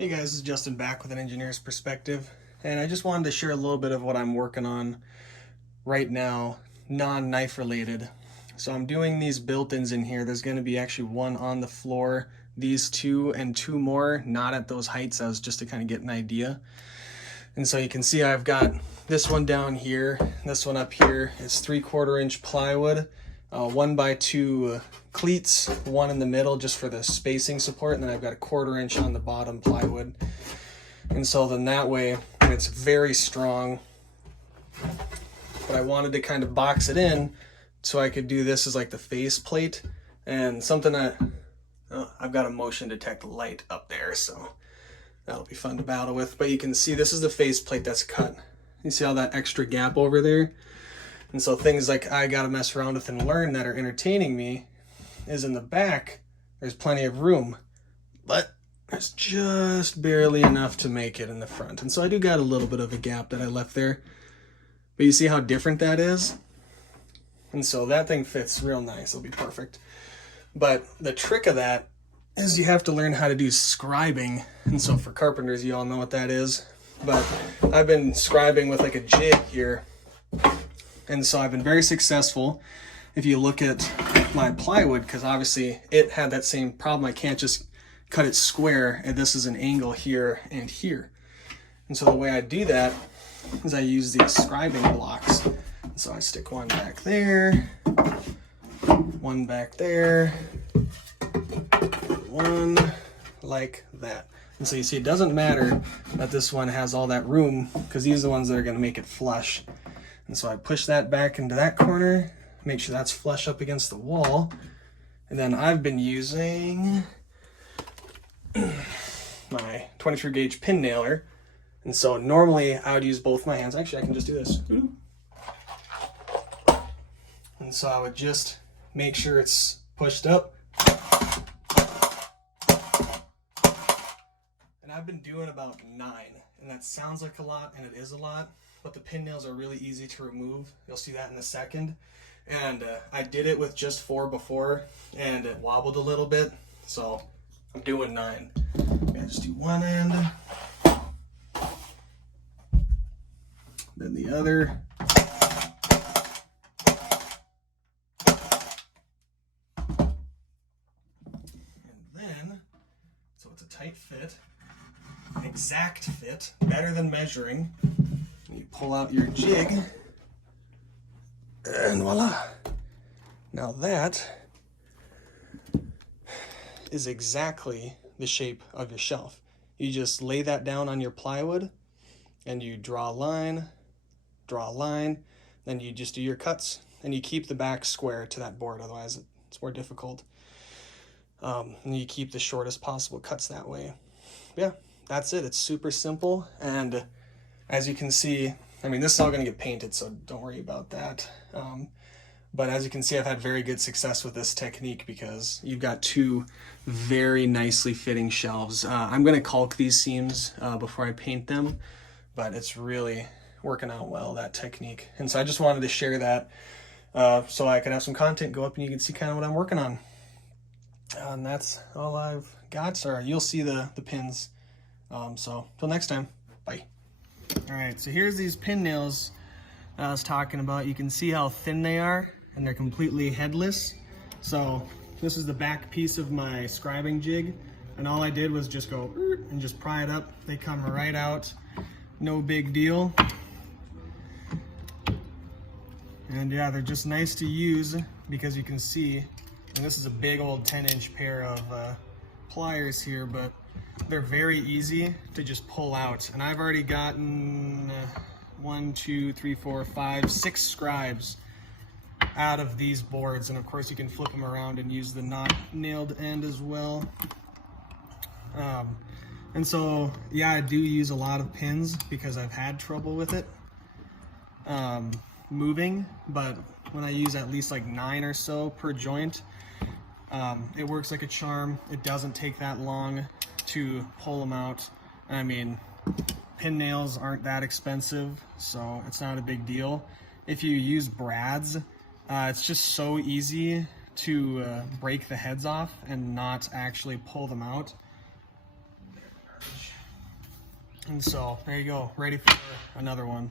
Hey guys, this is Justin back with an engineer's perspective, and I just wanted to share a little bit of what I'm working on right now, non-knife related. So I'm doing these built-ins in here. There's going to be actually one on the floor, these two, and two more, not at those heights, as just to kind of get an idea. And so you can see I've got this one down here, this one up here. It's 3/4 inch plywood, 1x2 cleats, one in the middle just for the spacing support, and then I've got a 1/4 inch on the bottom plywood. And so then that way it's very strong. But I wanted to kind of box it in so I could do this as like the face plate, and something that I've got a motion detect light up there, so that'll be fun to battle with. But you can see this is the face plate that's cut. You see all that extra gap over there? And so things like I gotta mess around with and learn that are entertaining me is in the back, there's plenty of room, but there's just barely enough to make it in the front. And so I do got a little bit of a gap that I left there, but you see how different that is? And so that thing fits real nice, it'll be perfect. But the trick of that is you have to learn how to do scribing. And so for carpenters, you all know what that is. But I've been scribing with like a jig here. And so I've been very successful. If you look at my plywood, because obviously it had that same problem, I can't just cut it square, and this is an angle here and here. And so the way I do that is I use these scribing blocks. And so I stick one back there, one back there, one like that. And so you see it doesn't matter that this one has all that room, because these are the ones that are going to make it flush. And so I push that back into that corner, make sure that's flush up against the wall. And then I've been using my 23 gauge pin nailer. And so normally I would use both my hands. Actually, I can just do this. And so I would just make sure it's pushed up. And I've been doing about 9. And that sounds like a lot, and it is a lot. But the pin nails are really easy to remove. You'll see that in a second. And I did it with just 4 before, and it wobbled a little bit. So I'm doing 9. Okay, just do one end, then the other. And then, so it's a tight fit, an exact fit, better than measuring. You pull out your jig, and voila. Now that is exactly the shape of your shelf. You just lay that down on your plywood, and you draw a line, then you just do your cuts, and you keep the back square to that board, otherwise it's more difficult. And you keep the shortest possible cuts that way. Yeah, that's it. It's super simple, and as you can see, I mean, this is all going to get painted, so don't worry about that. But as you can see, I've had very good success with this technique because you've got 2 very nicely fitting shelves. I'm going to caulk these seams before I paint them, but it's really working out well, that technique. And so I just wanted to share that so I could have some content go up and you can see kind of what I'm working on. And that's all I've got. So you'll see the pins. So till next time, bye. All right, so here's these pin nails I was talking about. You can see how thin they are, and they're completely headless. So this is the back piece of my scribing jig, and all I did was just go and just pry it up. They come right out, no big deal. And yeah, they're just nice to use because you can see, and this is a big old 10-inch pair of pliers here, but they're very easy to just pull out. And I've already gotten 1, 2, 3, 4, 5, 6 scribes out of these boards. And of course you can flip them around and use the not nailed end as well. And so yeah, I do use a lot of pins because I've had trouble with it moving, but when I use at least like 9 or so per joint, it works like a charm. It doesn't take that long to pull them out. I mean, pin nails aren't that expensive, so it's not a big deal. If you use brads, it's just so easy to break the heads off and not actually pull them out. And so there you go, ready for another one.